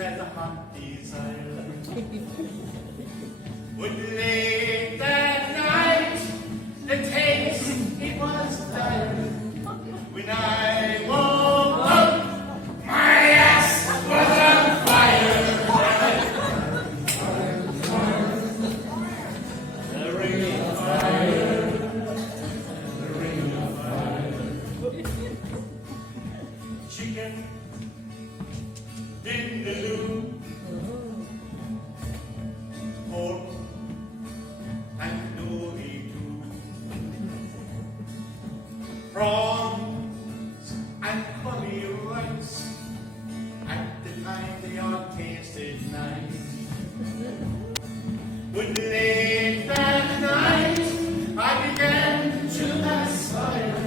had a hot desire. When late that night, the taste it was dire. When I woke up, my ass was on fire. The ring of fire, the ring of fire. Chicken vindaloo, pork and nori too, prawns and curry rice. At the time they all tasted nice. When late that night I began to aspire.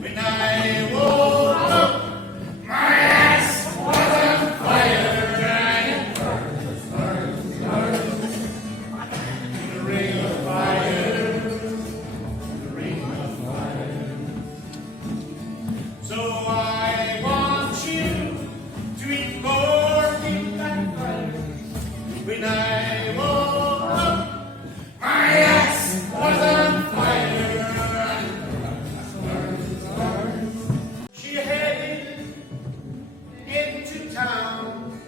When I woke up, my ass was on fire. And it burned. The ring of fire, the ring of fire. So I want you to eat more meat than fire. When I woke up, my ass was on fire. She headed into town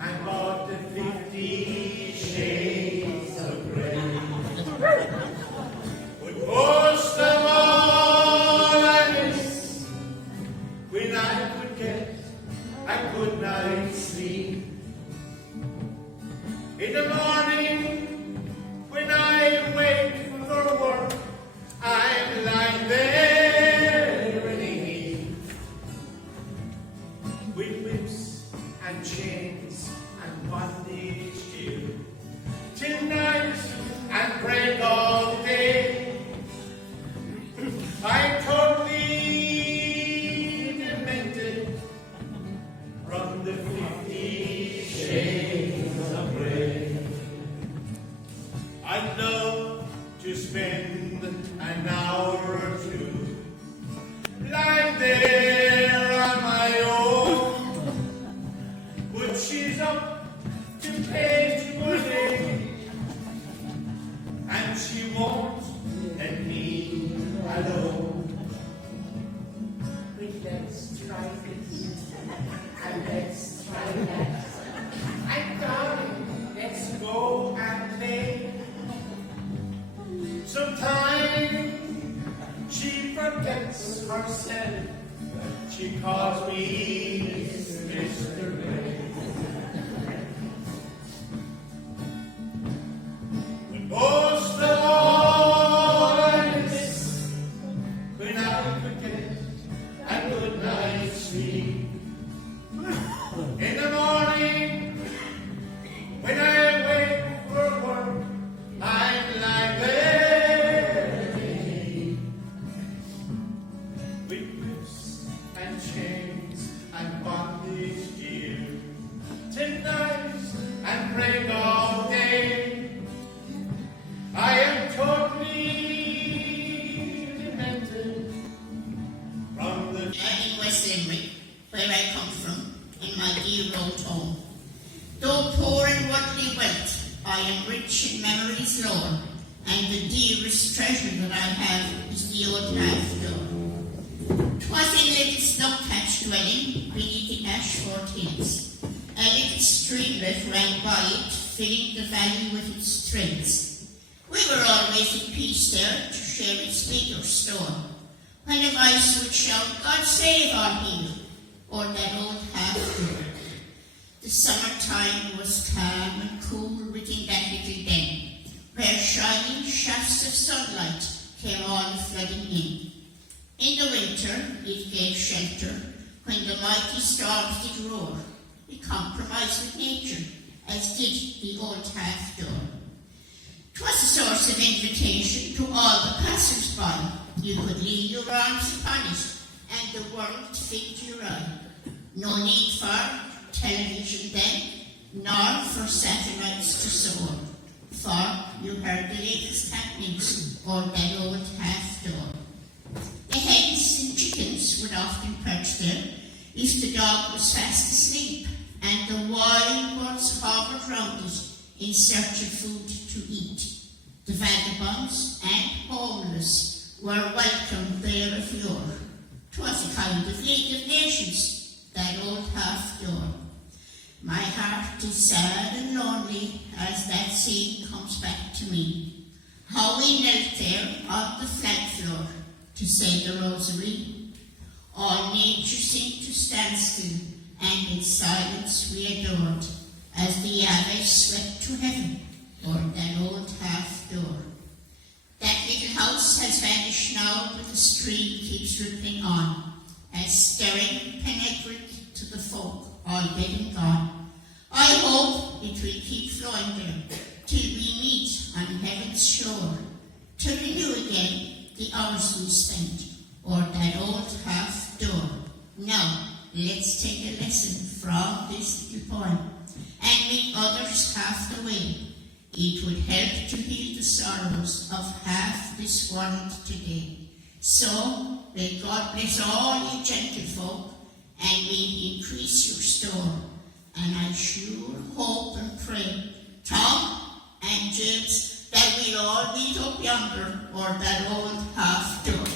and bought the 50 Shades of Grey. But most of all I miss, when I could get a good night's sleep. In the morning, when I wake for work, I'm lying there in the heat, with whips and chains and bondage here, till night and break all day. I'm totally demented from the 50 Shades of Grey. I'd love to spend an hour or two lying there on my own, but she's up to pay money, and she won't let me alone. But let's try this, and let's try that, and darling, let's go and play. Sometimes she forgets herself. She calls me Mr. Gray. When most of all I miss, when I forget a good night's sleep. In the morning, when I wake for work, I'm like this. With whips and chains and bondage gear, tonight and break all day. I am totally demented from the. I'm in West Limerick, where I come from, in my dear old home. Though poor in worldly wealth, I am rich in memories lore, and the dearest treasure that I have is the old half door. 'Twas in little snug-thatched dwelling beneath the Ashford Hills. A little streamlet ran by it, filling the valley with its thrills. We were always at peace there to share its meagre store. When a voice would shout, "God save our hill," or that old half door. The summertime was calm and cool within that little den, where shining shafts of sunlight came all flooding in. In the winter it gave shelter when the mighty storms did roar. It compromised with nature, as did the old half door. 'Twas a source of invitation to all the passers-by. You could lean your arms upon it, and the world filled your eye. No need for television then, nor for satellites to soar, for you heard the latest happenings on that old half door. The hens and chickens would often perch there if the dog was fast asleep, and the crowded in search of food to eat. The vagabonds and homeless were welcome there of yore. 'Twas a kind of League of Nations, that old half-door. My heart is sad and lonely as that scene comes back to me. How we knelt there on the flag floor to say the rosary. All nature seemed to stand still, and in silence we adored, as the Ave swept to heaven o'er that old half-door. That little house has vanished now, but the stream keeps rippling on, as stirring Penegric to the folk, all dead and gone. I hope it will keep flowing there, till we meet on heaven's shore, to renew again the hours we spent o'er that old half-door. Now, let's take a lesson from this little poem, and meet others half the way. It would help to heal the sorrows of half this world today. So, may God bless all you gentlefolk, and may He increase your store. And I sure hope and pray, Tom and James, that we'll all meet up yonder, or that old half-door.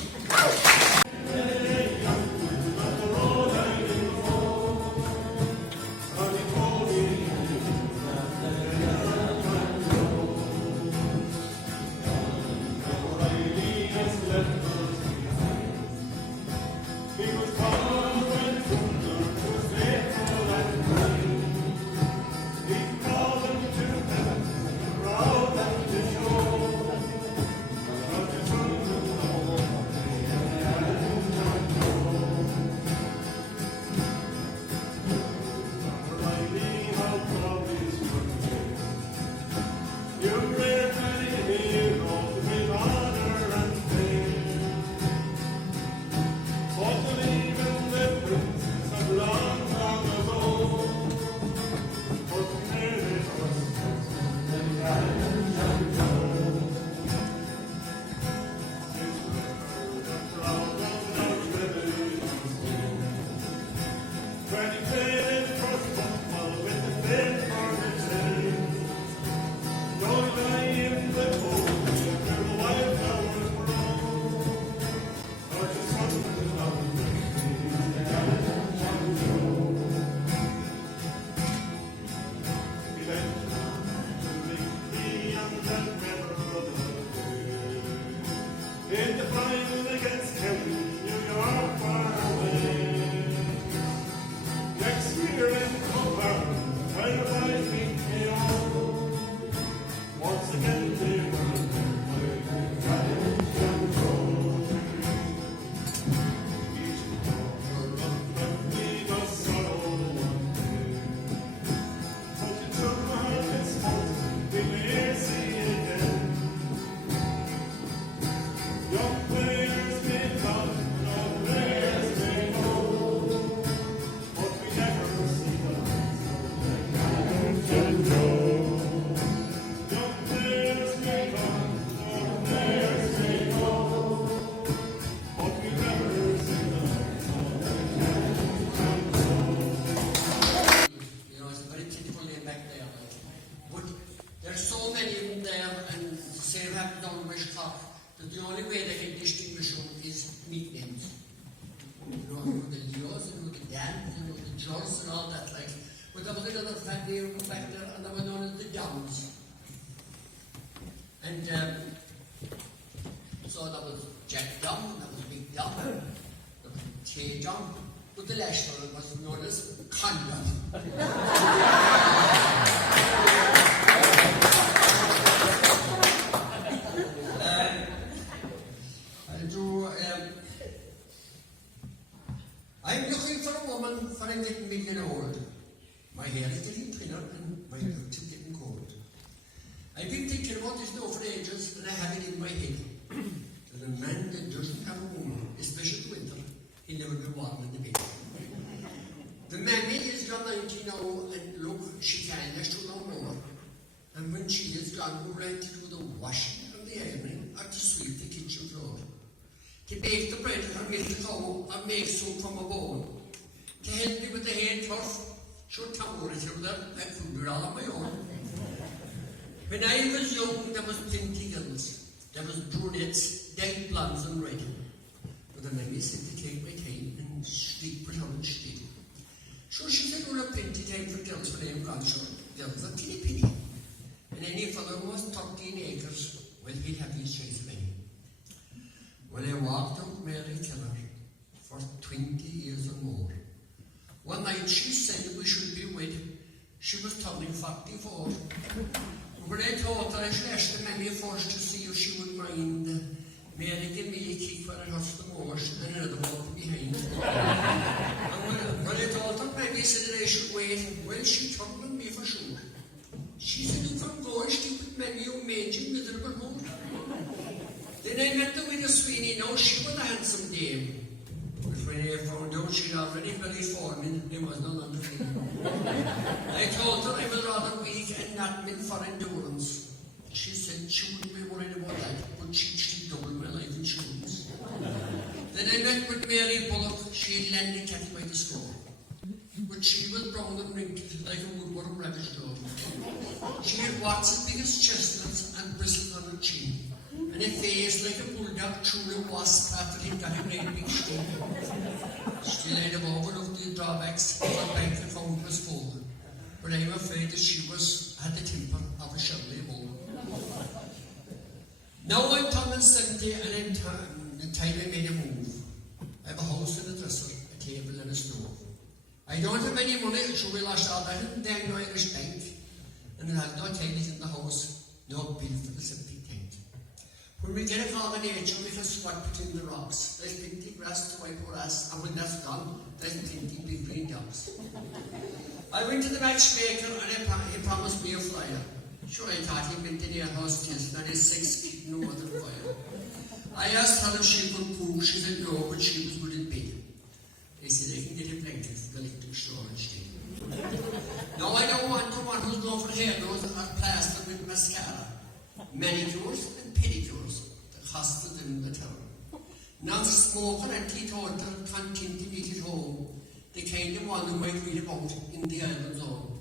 So that was Jack Dumb, that was Big Dumb, that was Tay Dumb, but the last one was known as Condom. I'm looking for a woman for I'm getting big and old. My hair is getting thinner and my blood is getting cold. I've been thinking about this now for ages, and I have it in my head. That a man that doesn't have a woman, especially winter, he'll never be warm in the bed. The mammy is gone 90 now, and look, she can't just do no more. And when she is gone, go right to do the washing and the ironing, or to sweep the kitchen floor. To bake the bread or milk the cow, or make soup from a bowl. To help me with the hay turf, Sure, Tamura, I could do it all on my own. When I was young, there was plenty girls. There was brunettes, dyed blondes and red. But then I said to take my time and sleep with her and sleep. Sure, she said, well, plenty time for girls when I'm gone, sure. Girls are teeny penny. And any fellow who was 13 acres, well, he'd have his choice of any. Well, I walked up Mary Keller for 20 years or more. One night she said we should be wed. She was turning 44. When I thought that I should ask the mammy first to see if she would mind, Mary gave me a kick where I hurst the most and another walk behind. And when I thought that mammy said that I should wait, well, she turned on me for sure. She said, you can go and sleep with mammy, you mangy miserable hole. Then I met the widow Sweeney. Now she was a handsome dame. But when I found out she'd already very forming, there was no longer feeling. I told her I was rather weak and not meant for endurance. She said she wouldn't be worried about that, but she'd double my life insurance. Then I met with Mary Bullock. She had landed cattle by the score. But she was brown and wrinkled like a woodworm ravaged dog. She had Watson's biggest chestnuts and bristles on her chin, and a face like a bulldog through a wasp after he'd got a great big sting. Still, I'd have overlooked the drawbacks of her bank account was full, but I'm afraid that she had the temper of a Chevrolet bull. Now I'm turning 70 and I'm time I made a move. I have a house and a dresser, a table and a stove. I don't have any money, so we lost all that in the dang Irish bank, and I have no tiles in the house, no bill for the septic tank. When we get a call in nature, we can squat between the rocks. There's plenty grass to wipe our ass, and when that's done, there's plenty big green dogs. I went to the matchmaker and he promised me a flyer. Sure, I thought he meant in a house test, and his sex kicked no other fire. I asked her if she could cook. She said no, but she was good in bed. They said I can get a blanket for the electric storage thing. Now I don't want the one who's going for hairdos or plastered with mascara, manicures and pedicures, the cost of them in the town. Non-smoker and teetotaler content to eat at home, the kind of one who might read about in the island zone.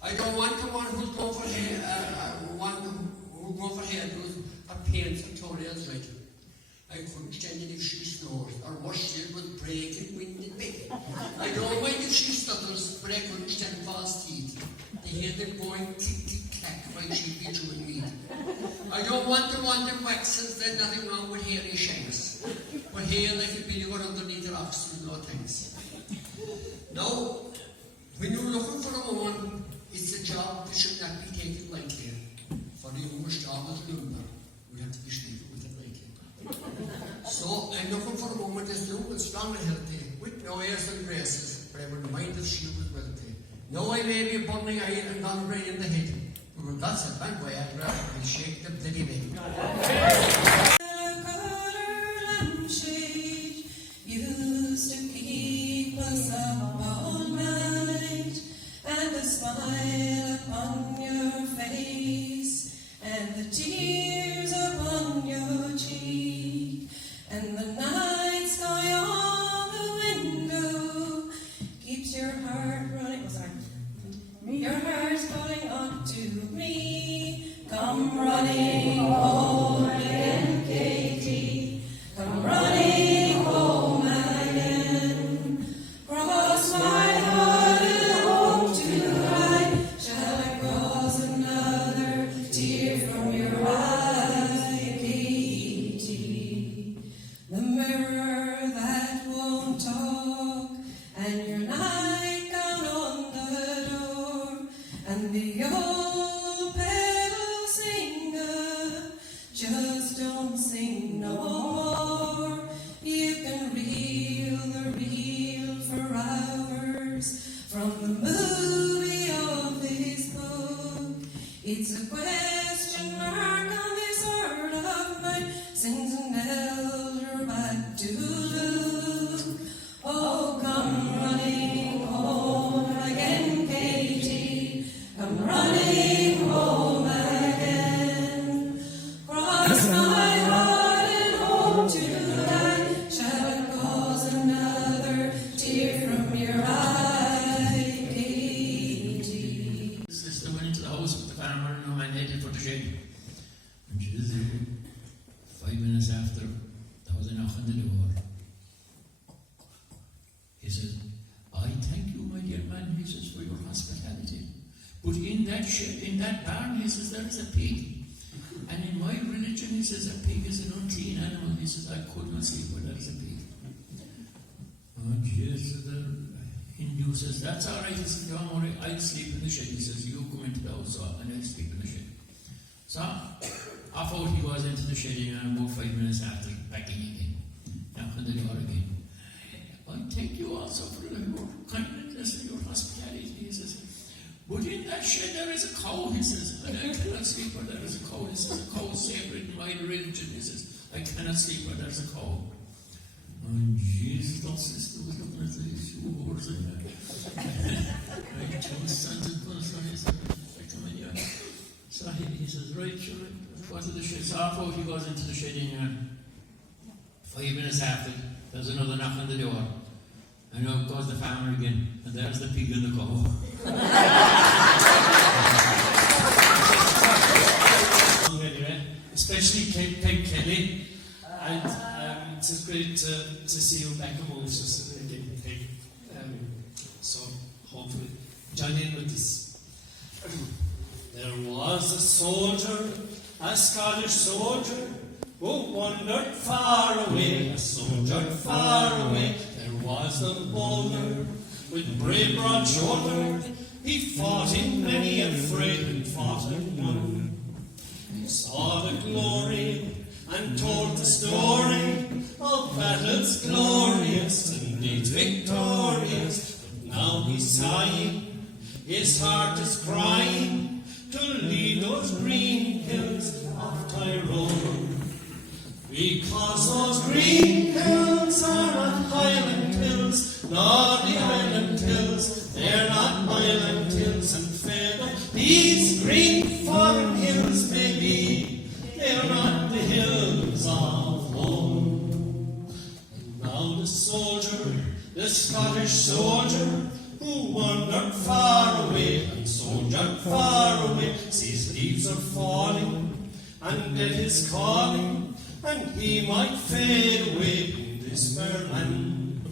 I don't want the one who's going for hairdos or paints or toenails right. I couldn't stand it if she snores, or worse still with breaking wind in bed. I don't mind if she stutters, but I couldn't stand false teeth. To hear them going click-click-clack while she'd be chewing meat. I don't want the one that waxes, there's nothing wrong with hairy shanks. But hair like a billy got underneath the rocks with no thanks. Now, when you're looking for a woman, it's a job that should not be taken lightly. For the youngest job as a lumber, we have to be sleeping with it lightly. So I'm looking for a woman that's young and strong and healthy, with no airs and graces, but I wouldn't mind if she was wealthy. Now I may be a burning eye and gone right in the head, but with that's a bad way I'd rather shake the bloody bed. Used to keep us up all night, and the smile upon your face, and the tears upon your cheek, and the night sky on the window keeps your heart running. Your heart's calling up to me. Come running home again, Katie. Come running home again. Cross my heart and hope tonight. Shall I cross another tear from your eye, Katie? The mirror that won't talk, and your nightgown on the door, and the old pedal singer just don't sing no more. You can reel the reel for hours from the movie of this book. It's a question mark on this heart of mine, sends an elder back to look. Oh, come running home again, Katie. Come running home again. Cross my heart and hope tonight. Shall I cause another tear from your eye, Katie? that shed, in that barn, he says, there is a pig. And in my religion, he says, a pig is an unclean animal. He says, I could not sleep where there is a pig. Oh, Jesus, the Hindu says, that's all right. He says, don't worry, I'll sleep in the shed. He says, you come into the house, and I'll sleep in the shed. So, off out he goes into the shed, and about 5 minutes after, back in again. Knocking the door again. I thank you also for your kindness and your hospitality, he says. But in that shed there is a cow, he says, and I cannot sleep where there is a cow. He says, a cow is sacred in my religion, he says, I cannot sleep where there is a cow. And Jesus, that sister was looking at these shoe horse in there. I two sons and brothers, he said, I come in here. So he says, right, sure, go to the shed. So off out he goes into the shed in here. 5 minutes after, there's another knock on the door. And out goes the farmer again, and there's the pig and the cow. Anyway, especially Peg Kelly, and it's just great to see you back amongst us again, Peg. So hopefully join in with this. There was a soldier, a Scottish soldier, who wandered far away, a soldier far away. There was a bowler with brave broad shoulder. He fought in many a fray and fought and won. He saw the glory and told the story of battles glorious and deeds victorious. But now he's sighing, his heart is crying to leave those green hills of Tyrone. Because those green hills are not Highland hills, nor the Island hills, they're not Highland hills and fair. These green foreign hills may be, they're not the hills of home. And now the soldier, the Scottish soldier, who wandered far away and soldiered far away, sees leaves are falling and death is calling, and he might fade away in this fair land.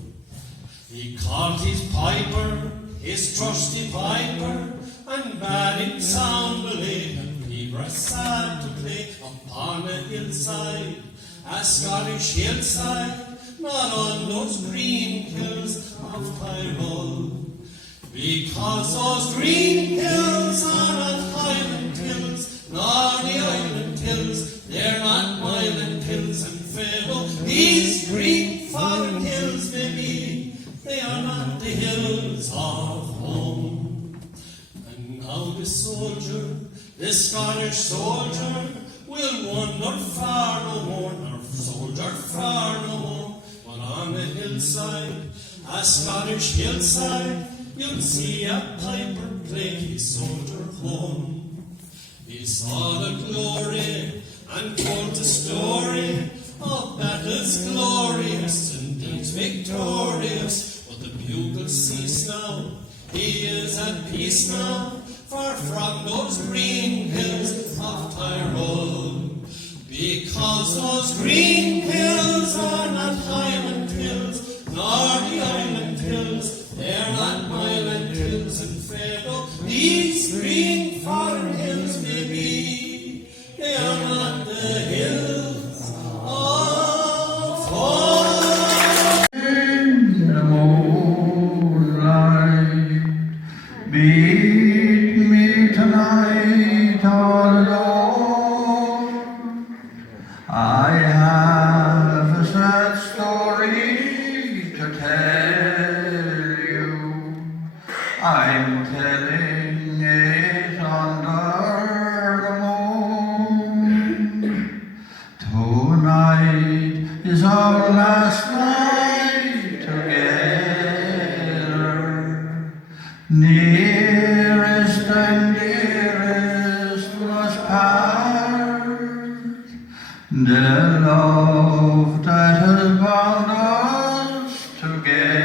He called his piper, his trusty piper, and bade him sound a lay, and he was sad to play upon a hillside, a Scottish hillside, not on those green hills of Tyrol. Because those green hills are not Highland hills, nor the Island hills, they're not Highland hills and fair. These green foreign hills may be, they are not the hills of home. And now the soldier, the Scottish soldier, will wander far no more, nor soldier far no more. But on a hillside, a Scottish hillside, you'll see a piper play his soldier home. He saw the glory and told the story of battles glorious and deeds victorious. But the bugles cease now, he is at peace now, far from those green hills of Tyrol. Because those green hills are not Highland hills, nor the Island hills, they're not Highland hills and fair. These green foreign hills may be, they are not the hills of home. In the moonlight, beat me tonight all alone. I have a sad story to tell you. I'm telling it under the moon. Tonight is our last night together. Nearest and dearest must part. The love that has bound us together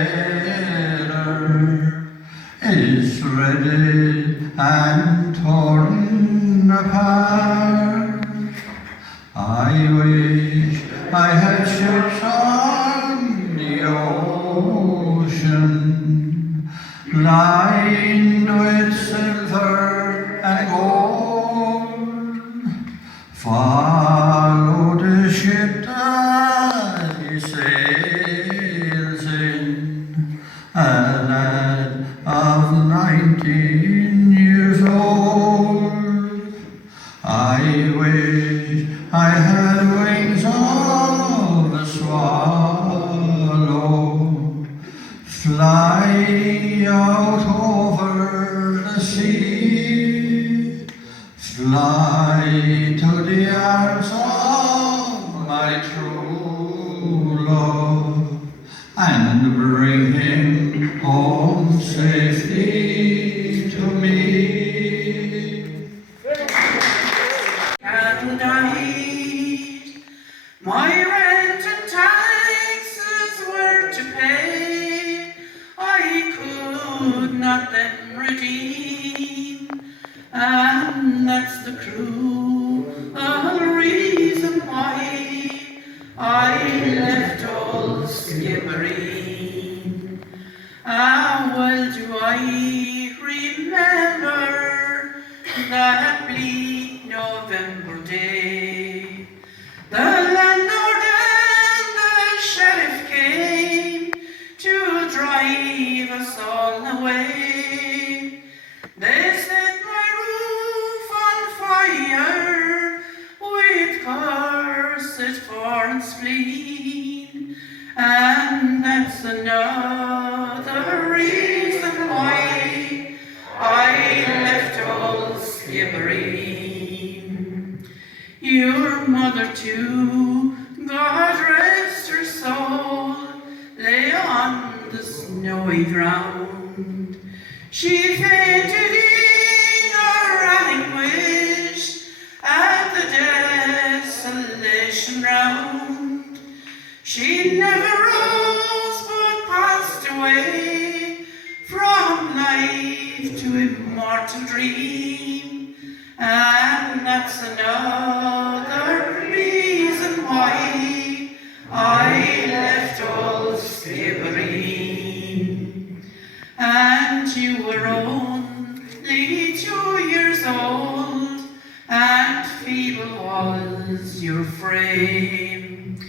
is threaded and torn apart. I wish I had ships on the ocean, lined with silver remember that bleak November day. The landlord and the sheriff came to drive us all away. They set my roof on fire with cursed foreign spleen, and that's another reason why I left old Skibbereen. Your mother too, God rest her soul, lay on the snowy ground. She fainted in her anguish at the desolation round. She never rose but passed away from life to immortal dream, and that's another reason why I left old Skibbereen. And you were only 2 years old, and feeble was your frame.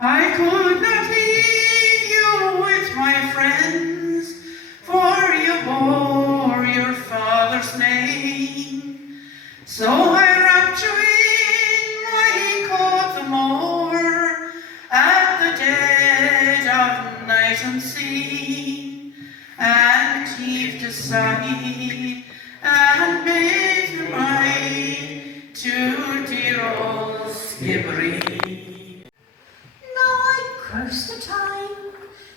I could not leave you with my friends, for you bore your father's name. So I wrapped you in my coat the more at the dead of night unseen, and heaved a sigh and bade goodbye to dear old Skibbereen. Now I curse the time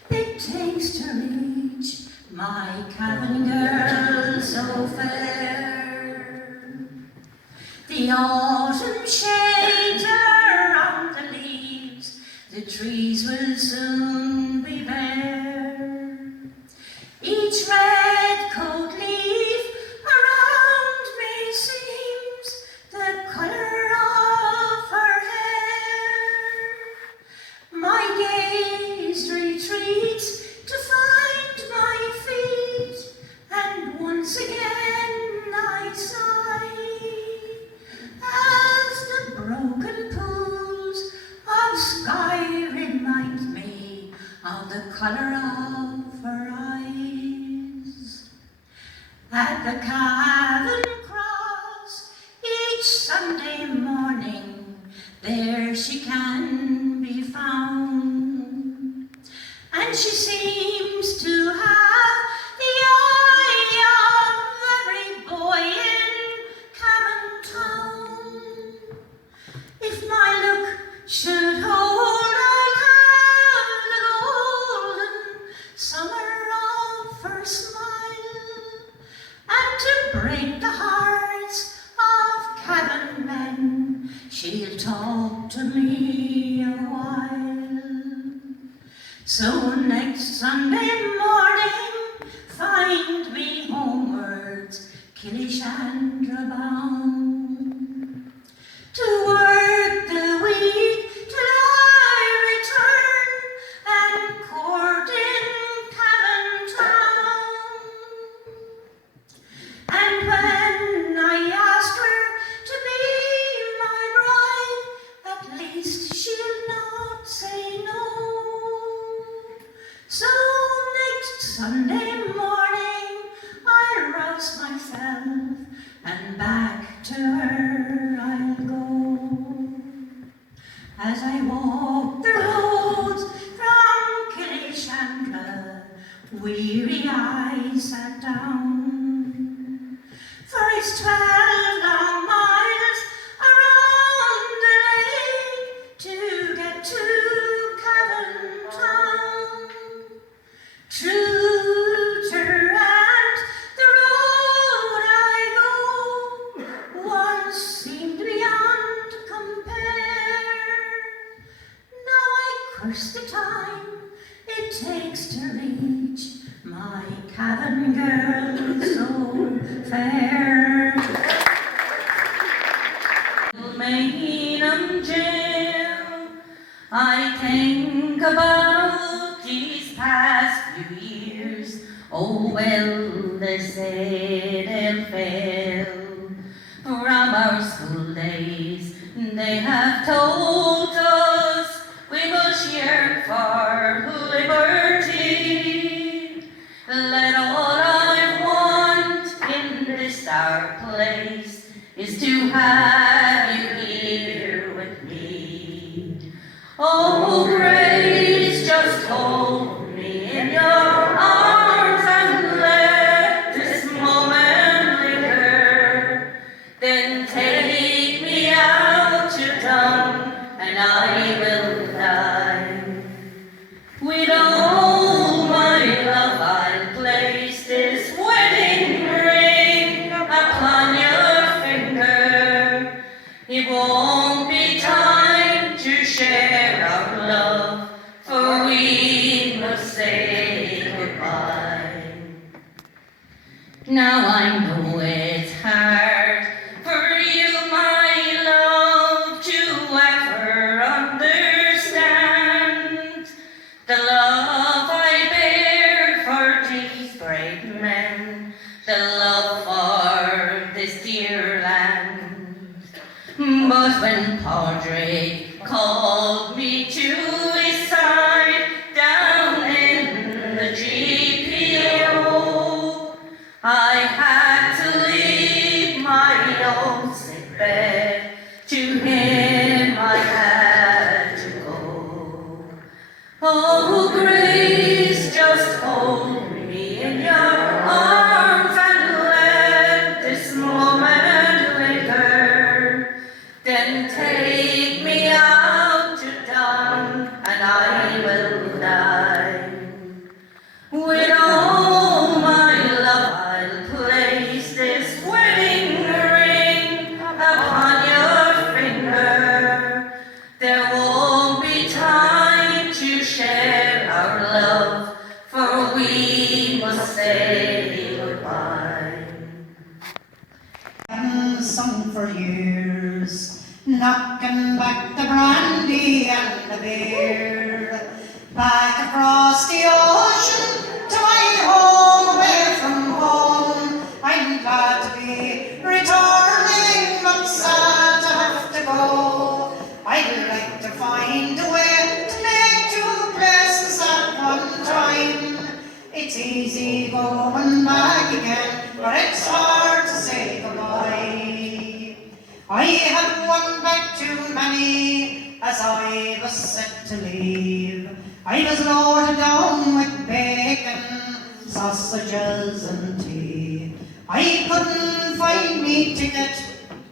it takes to reach my cabin girl so fair. The autumn shades are on the leaves, the trees will soon be bare. Each red coat leaf around me seems the colour of her hair. My gaze retreats to find my feet, and once again I sigh as the broken pools of sky remind me of the colour of her eyes. At the cabin cross each Sunday morning, there she can be found, and she seems to have the eye of every boy in cabin town. If my look should hold, I'd have the golden summer of her smile, and to break the hearts of cabin men, she'll talk to me a while. So next Sunday morning, find me homewards, Killishandra bound, to work the week till I return and court in cabin town. And when I ask her to be my bride, at least she'll not say no. So next Sunday morning I'll rouse myself, and back to her I'll go. As I walk the roads from Killishandra, weary I sat down, for it's 12 long miles around the lake to get to cabin town. True and the road I go once seemed beyond compare. Now I curse the time it takes to reach my cabin girl so fair. Maynham jail, I think about these past few years. Oh well, they said will fail. From our school days, they have told us we must yearn for liberty. Let all I want in this dark place is to have you here with me. Oh, grace, just hold me in your arms and let this moment linger. Then take me out to dawn, and I will die. With all my love, I'll place this wedding ring upon your finger. It won't be time to share our love, for we must say goodbye. Now I know it's hard for you, my love, to ever understand the love I bear for these great men, the love for this dear land. But when Padraig called me to his side down in the GPO, I had to leave my own sick bed. To him I had to go. Oh, grace, just hold me in your arms and let this moment linger. Then take me out to dawn, and I will die. With all my love, I'll place this wedding ring upon your finger. There won't be time to share our love, for we must say goodbye. And sung for years, knocking back the brandy and the beer. Back across the ocean to my home, away from home. I'm glad to be returning, but sad to have to go. I'd like to find a way to make two places at one time. It's easy going back again, but it's hard to say goodbye. I have won back too many as I was set to leave. I was loaded down with bacon, sausages and tea. I couldn't find me ticket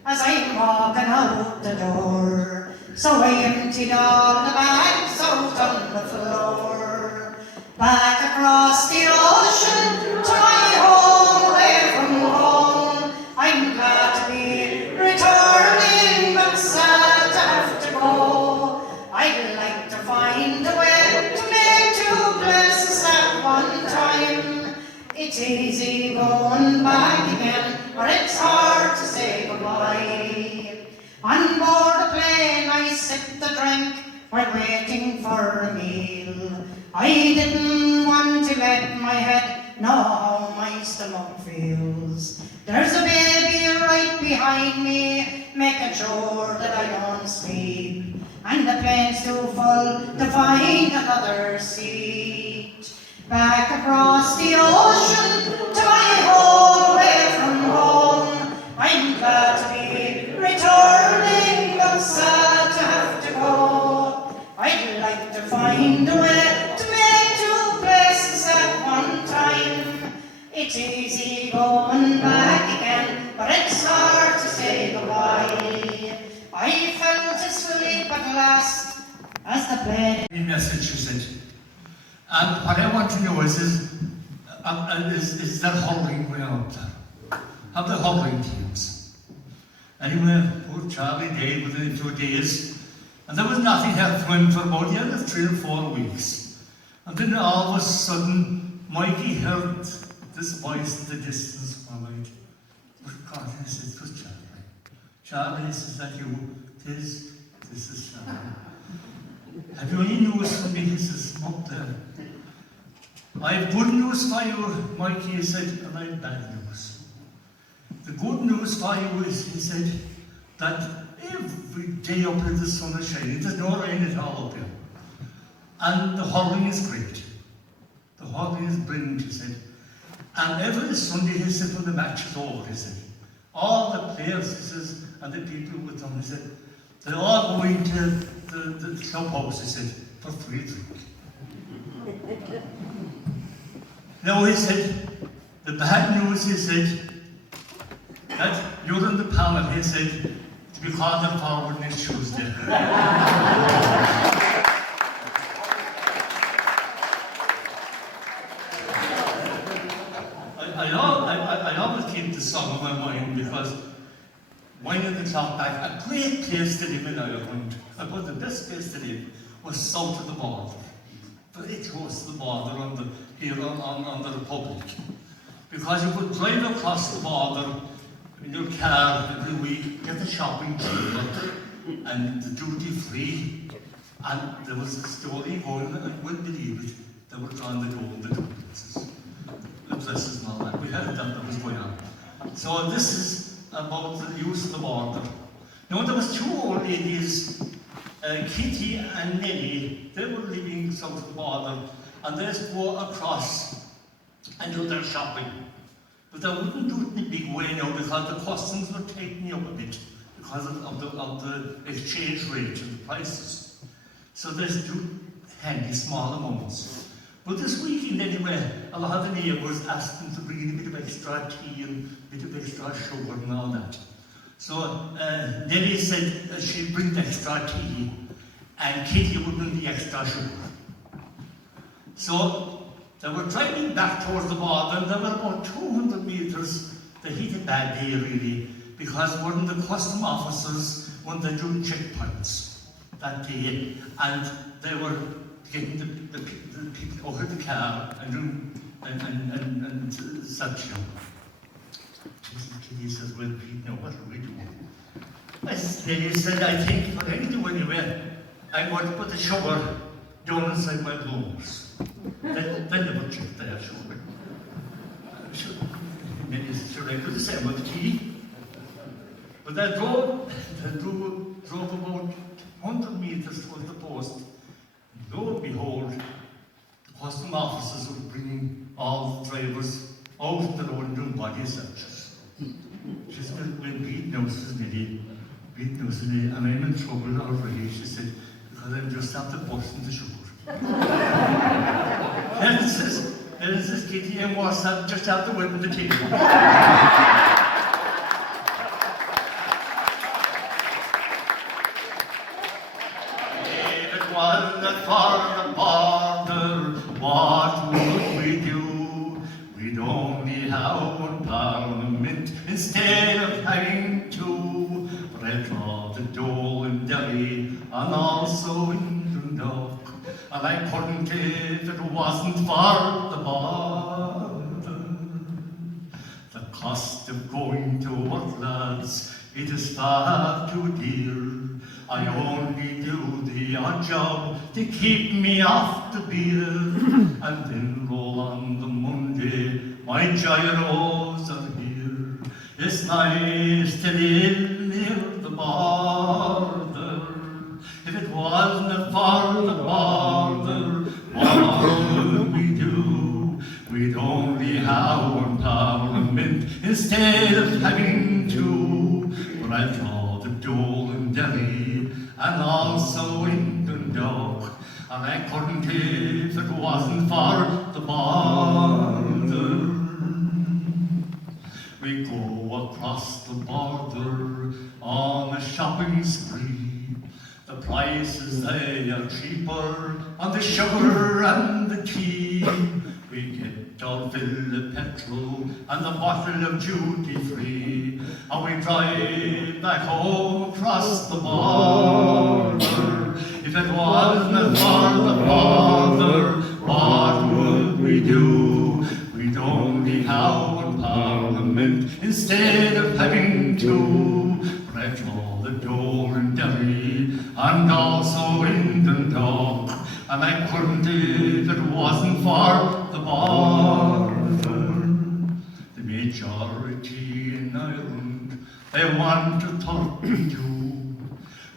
as I'm walking out the door, so I emptied all the bags out on the floor. Back across the ocean to my home, away from home. I'm glad to be returning, but sad to have to go. I'd like to find a way to make two places at one time. It's easy going back again, but it's hard to say goodbye. On board a plane I sipped a drink while waiting for a meal. I didn't want to let my head know how my stomach feels. There's a baby right behind me, making sure that I don't sleep. And the plane's too full to find another seat. Back across the ocean to my home, away from home. I'm glad to be returning, but sad to have to go. I'd like to find a way to make two places at one time. It's easy going back again, but it's hard to say goodbye. I fell asleep at last as the plane in Massachusetts. And what I want to know is that huddling going out there? Have the huddling teams? Anyway, poor Charlie died within 2 days, and there was nothing left for him for about the end of 3 or 4 weeks. And then all of a sudden, Mikey heard this voice in the distance from it. But God, he said, it was Charlie. Charlie, is that you? This is Charlie. Have you any news for me? He says, not there. I have good news for you, Mikey, he said, and I have bad news. was for you is, he said, that every day up here the sun is shining. There's no rain at all up here. And the hurling is great. The hurling is brilliant, he said. And every Sunday, he said, when the match is over, he said, all the players, he says, and the people with them, he said, they all go into the clubhouse, he said, for free drink. Now, he said, the bad news, he said, that you're in the panel, he said, to be called up forward next Tuesday. I always keep the song in my mind because winding the clock back, a great place to live in Ireland, but the best place to live was south of the border, very close to the border here on the Republic. Because you could drive across the border in your car every week, get the shopping cheaper and the duty free. And there was a story going, and I wouldn't believe it, they were trying to go in the two places. The places and all that. We heard that was going on. So this is about the use of the border. Now there was two old ladies, Kitty and Nellie. They were living south of the border, and they just go across and do their shopping. But they wouldn't do it in a big way now because the customs were tightening up a bit because of the exchange rate and the prices. So they do handy small amounts. But this weekend anyway, a lot of the neighbours asked them to bring in a bit of extra tea and a bit of extra sugar and all that. So Nellie said she'd bring the extra tea and Kitty would bring the extra sugar. So they were driving back towards the border and they were about 200 metres. They hit a bad day really because one of the custom officers when they doing checkpoints that day and they were getting the people out of the car and such. Kitty says, well, Pete, now what are we doing? He said, I think what I do anyway, I'm going to put the sugar down inside my blows. Then they would check their sugar. Maybe should I do the same with the tea? But they drove about 100 metres towards the post. Lo and behold, the custom officers were bringing all the drivers out of the road and doing body searches. She said, well, Pete knows this lady, and I'm in trouble already, she said, because I'm just after busting the sugar. Then it says, Kitty, and what's that, just after whipping the table. For the border, what would we do? We'd only have one parliament instead of having two. But I draw the Dole in Derry and also in Dundalk, and I couldn't if it wasn't for the border. The cost of going to work, lads, it is far too dear. I only do the odd job to keep me off the beer, and then roll on the Monday, my gyros are here. It's nice to live near the border. If it wasn't for the border, what would we do? We'd only have one parliament instead of having two. But I draw the Dole in Derry and also in Dundalk, and I couldn't if it wasn't for the border. We go across the border on a shopping spree. The prices they are cheaper on the sugar and the tea. We get our fill of petrol and a bottle of duty free, and we drive back home across the border. If it wasn't for the border, what would we do? We'd only have one parliament instead of having two. But I draw the Dole in Derry and also in Dundalk, and I couldn't if it wasn't for the border. The majority in Ireland I want to talk to you,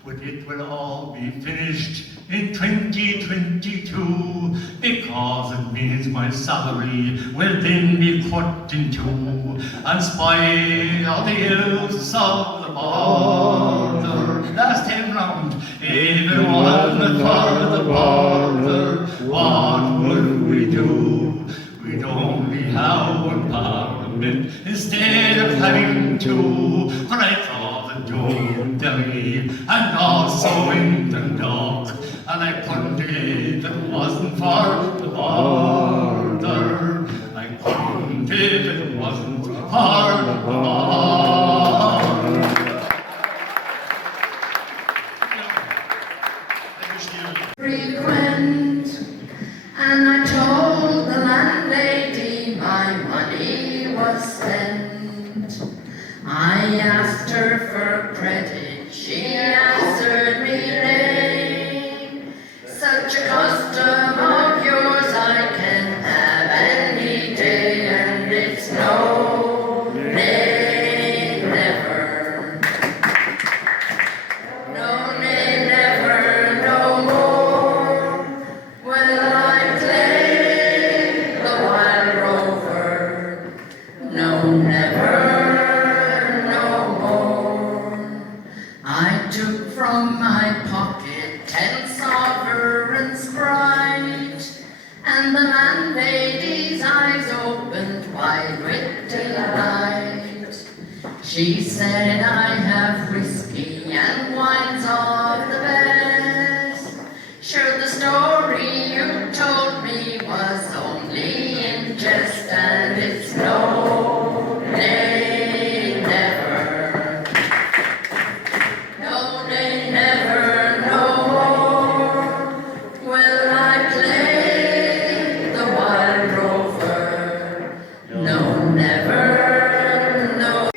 but it will all be finished in 2022, because it means my salary will then be cut in two, and spoil all the use of the border. Last time round, if it wasn't for the border, what would we do? We'd only have one parliament instead of having two. For I saw the Joe Derry and also in the Dock, and I couldn't if it wasn't for the border. I couldn't if it wasn't for the border. Frequent, and I told the landlady my money was spent. I asked her for credit, she answered me nay. Such a custom of yours I can have any day, and it's no, nay, never. No, nay, never, no more will I play the wild rover. No, never, no more. I took from my pocket 10 sovereigns bright, and the landlady's eyes opened wide with delight. She said, I have whiskey and wines of the best. Sure, the story you told me was only in jest, and it's no, nay, never. No, nay, never, no more will I play the wild rover. No, never, no.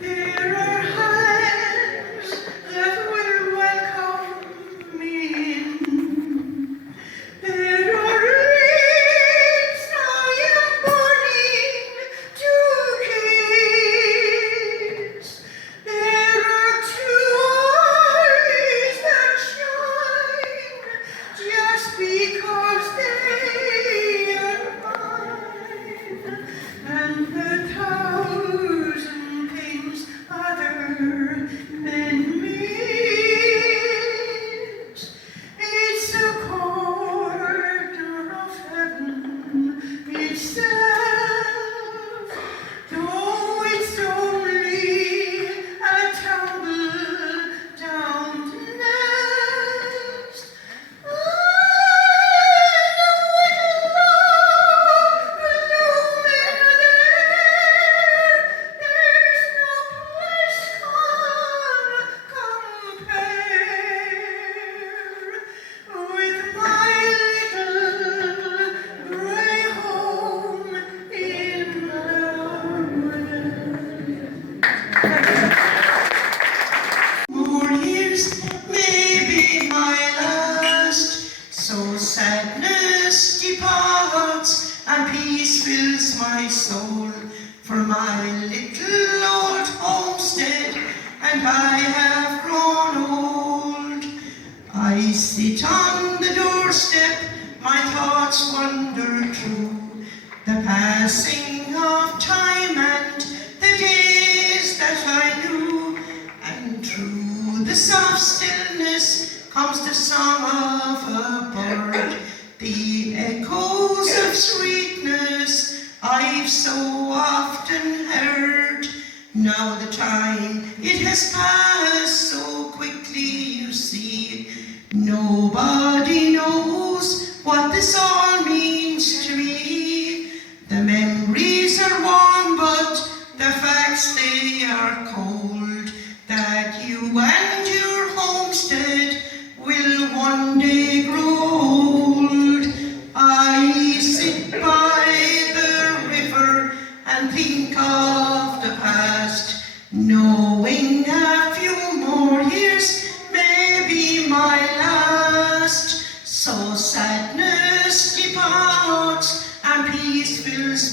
There are hands that will welcome me in. There are lips I am burning to kiss. There are 2 eyes that shine just because they are mine, and 1,000 things other men miss. It's a corner of heaven itself, though it's only a tumble down the nest. I know love bloom in there. There's no place can compare with my little gray home in the more years may be my last, so sadness departs and peace fills my soul. For my little old homestead and I have grown old. I sit on the doorstep, my thoughts wander through the passing of time and the days that I knew, and through the soft stillness comes the song of a bird, the echoes of sweetness I've so often heard. Now the time, it has passed so quickly, you see. Nobody knows what this all means to me. The memories are warm, but the facts, they are cold. That you and your homestead will one day grow old. I sit by the river and think of the past, knowing a few more years may be my last. So sadness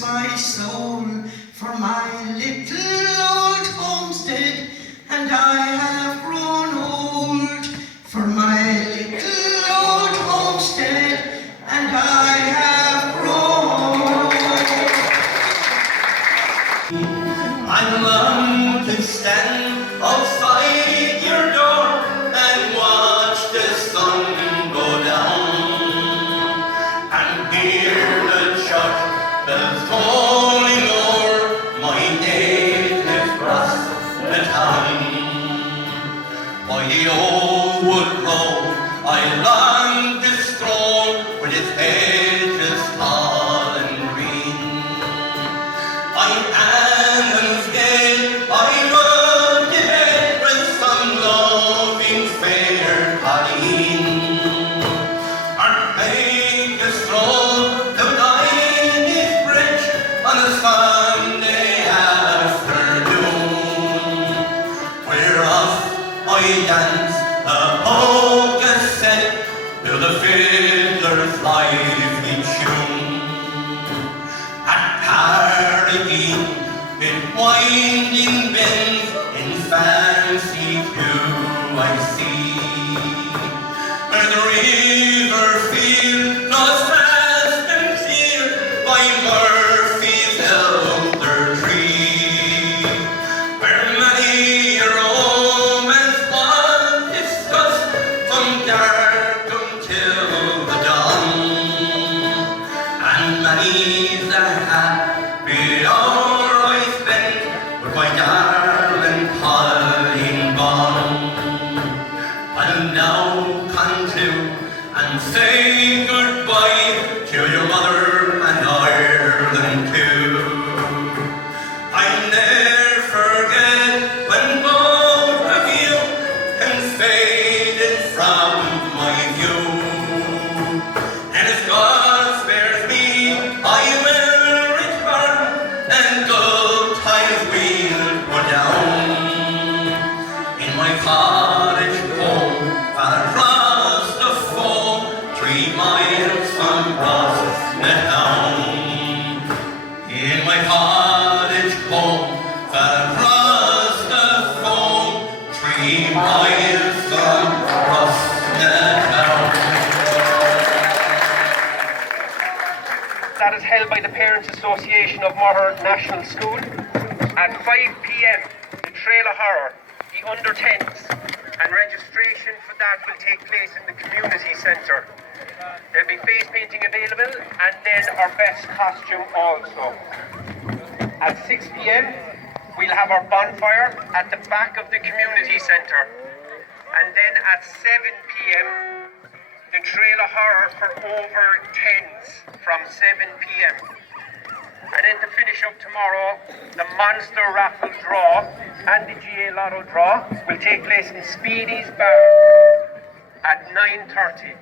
my soul for my little old homestead, and I have grown old for my little old homestead, and I have grown old. I long to stand outside your door and watch the sun go down, and hear the church bells tolling o'er my native cross the town. By the old wood road I long to stroll, with its hedges tall and green. I am instead, I rode ahead with some loving fair Colleen, and take a stroll to Diony's Bridge on a Sunday afternoon, whereof I dance a polka set to the fiddler's lively tune. At Carrickey, in winding bends, in fancy view I see, where the river field draws fast and clear by Murphy's elder tree, where many a romance was discussed from dark until the dawn, and many's the happy hour I spent with my darling Colleen gone. I'll now conclude and say goodbye to your mother and Ireland too. I'll never forget when both of you faded from my view, and if God spares me, I will return, and good times will go down. In my cottage home, far across the foam, 3 miles from Rossnetown. In my cottage home, far across the foam, 3 miles from Rossnetown. That is held by the Parents Association of Moher National School at 5 p.m. the Trail of Horror, the under 10s, and registration for that will take place in the community centre. There'll be face painting available, and then our best costume also. At 6 p.m. we'll have our bonfire at the back of the community centre, and then at 7 p.m. the Trail of Horror for over 10s from 7 p.m. And then to finish up tomorrow, the Monster Raffle Draw and the GA Lotto Draw will take place in Speedy's Bar at 9:30.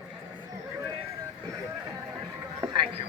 Thank you.